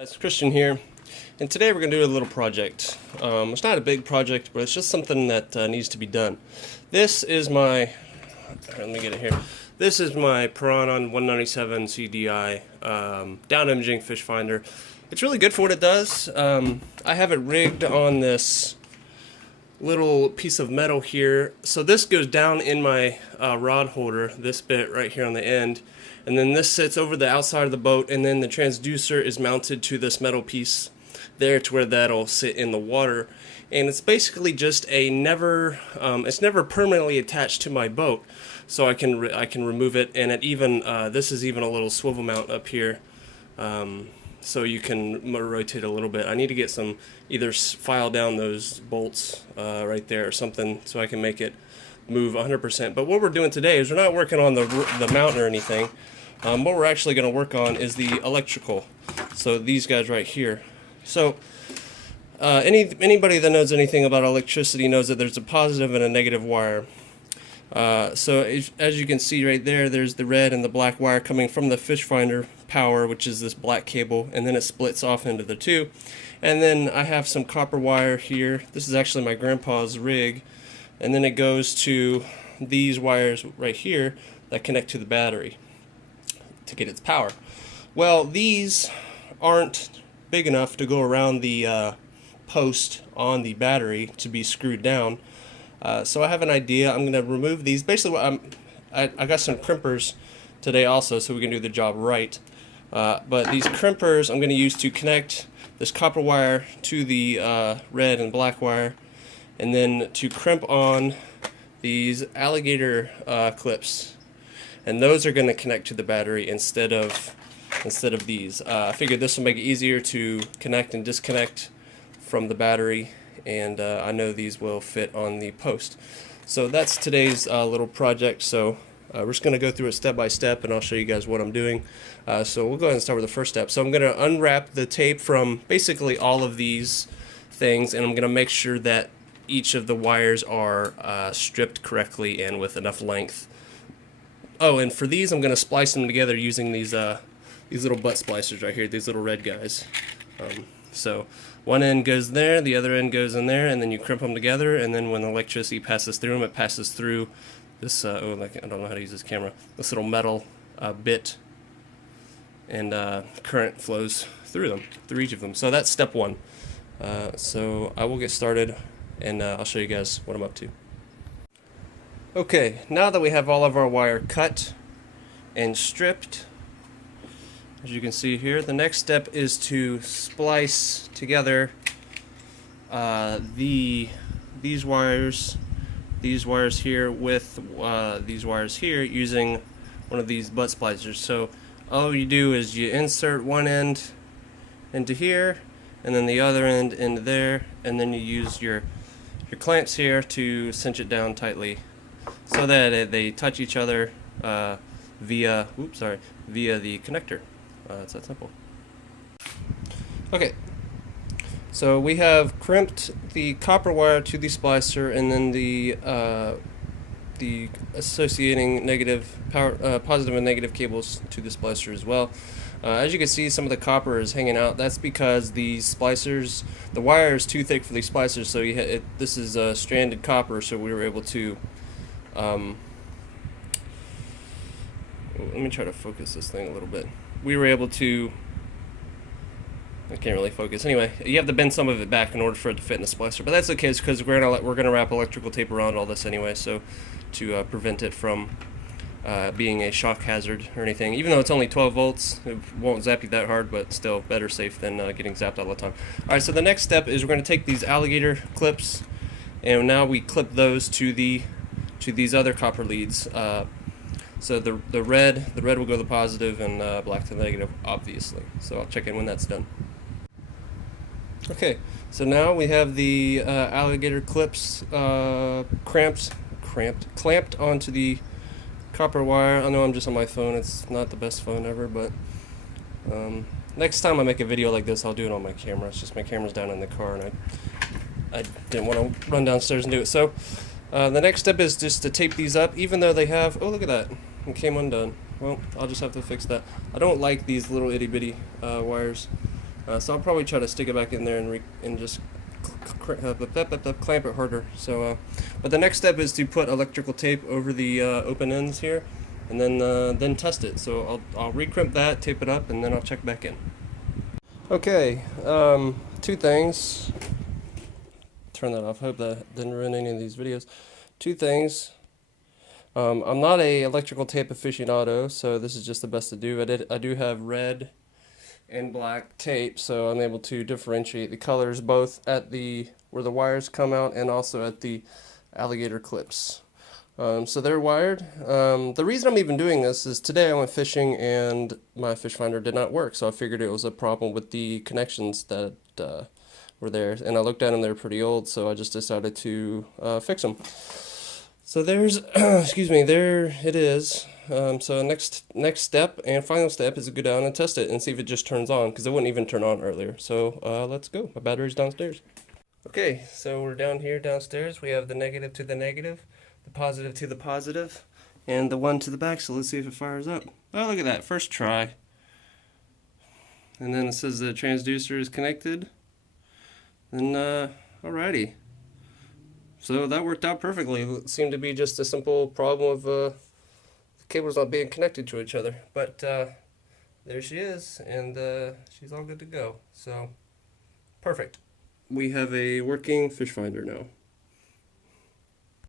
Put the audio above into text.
It's Christian here, and today we're going to do a little project. It's not a big project, but it's just something that needs to be done. This is my, let me get it here. This is my Piranha 197 CDI down imaging fish finder. It's really good for what it does. I have it rigged on this little piece of metal here. So this goes down in my rod holder, this bit right here on the end. And then this sits over the outside of the boat, and then the transducer is mounted to this metal piece there to where that'll sit in the water. And it's basically just a it's never permanently attached to my boat, so I can remove it. And it even this is even a little swivel mount up here, so you can rotate a little bit. I need to get some, either file down those bolts right there or something so I can make it move 100%. But what we're doing today is we're not working on the mount or anything. What we're actually going to work on is the electrical. So these guys right here. So anybody that knows anything about electricity knows that there's a positive and a negative wire. So as you can see right there, there's the red and the black wire coming from the fish finder power, which is this black cable, and then it splits off into the two. And then I have some copper wire here. This is actually my grandpa's rig. And then it goes to these wires right here that connect to the battery to get its power. Well, these aren't big enough to go around the post on the battery to be screwed down. So I have an idea. I'm going to remove these. Basically, I got some crimpers today also, so we can do the job right. But these crimpers I'm going to use to connect this copper wire to the red and black wire, and then to crimp on these alligator clips, and those are going to connect to the battery instead of these. I figured this will make it easier to connect and disconnect from the battery, and I know these will fit on the post. So that's today's little project. So we're just going to go through it step by step, and I'll show you guys what I'm doing. So we'll go ahead and start with the first step. So I'm going to unwrap the tape from basically all of these things, and I'm going to make sure that each of the wires are stripped correctly and with enough length. Oh, and for these I'm going to splice them together using these little butt splicers right here, these little red guys. So one end goes there, the other end goes in there, and then you crimp them together, and then when the electricity passes through them, it passes through this, I don't know how to use this camera, this little metal bit, and current flows through each of them. So that's step one. So I will get started, and I'll show you guys what I'm up to. Okay, now that we have all of our wire cut and stripped, as you can see here, the next step is to splice together these wires here with these wires here using one of these butt splicers. So all you do is you insert one end into here, and then the other end into there, and then you use your clamps here to cinch it down tightly so that they touch each other via the connector. It's that simple. Okay, so we have crimped the copper wire to the splicer, and then the associating positive and negative cables to the splicer as well. As you can see, some of the copper is hanging out. That's because these splicers, the wire is too thick for these splicers, so this is stranded copper, so we were able to let me try to focus this thing a little bit. We were able to, I can't really focus. Anyway, you have to bend some of it back in order for it to fit in the splicer, but that's okay because we're gonna wrap electrical tape around all this anyway, so to prevent it from being a shock hazard or anything. Even though it's only 12 volts, it won't zap you that hard, but still better safe than getting zapped all the time. Alright, so the next step is we're going to take these alligator clips, and now we clip those to these other copper leads. So the red will go to the positive, and black to the negative, obviously. So I'll check in when that's done. Okay, so now we have the alligator clips clamped onto the copper wire. I know I'm just on my phone. It's not the best phone ever, but next time I make a video like this, I'll do it on my camera. It's just my camera's down in the car, and I didn't want to run downstairs and do it. So the next step is just to tape these up, even though they have, oh, look at that, it came undone. Well, I'll just have to fix that. I don't like these little itty bitty wires. So I'll probably try to stick it back in there and just clamp it harder. So, but the next step is to put electrical tape over the open ends here, and then test it. So I'll recrimp that, tape it up, and then I'll check back in. Okay, two things. Turn that off. Hope that didn't ruin any of these videos. Two things. I'm not a electrical tape aficionado, so this is just the best to do. I do have red and black tape, so I'm able to differentiate the colors both at where the wires come out and also at the alligator clips. So they're wired. The reason I'm even doing this is today I went fishing and my fish finder did not work, so I figured it was a problem with the connections that were there, and I looked at them, they're pretty old, so I just decided to fix them. So there's, excuse me, there it is. So next step and final step is to go down and test it and see if it just turns on, because it wouldn't even turn on earlier. So let's go. My battery's downstairs. Okay, so we're down here downstairs. We have the negative to the negative, the positive to the positive, and the one to the back. So let's see if it fires up. Oh, look at that, first try. And then it says the transducer is connected. And alrighty. So that worked out perfectly. It seemed to be just a simple problem of the cables not being connected to each other. But there she is, and she's all good to go. So perfect. We have a working fish finder now.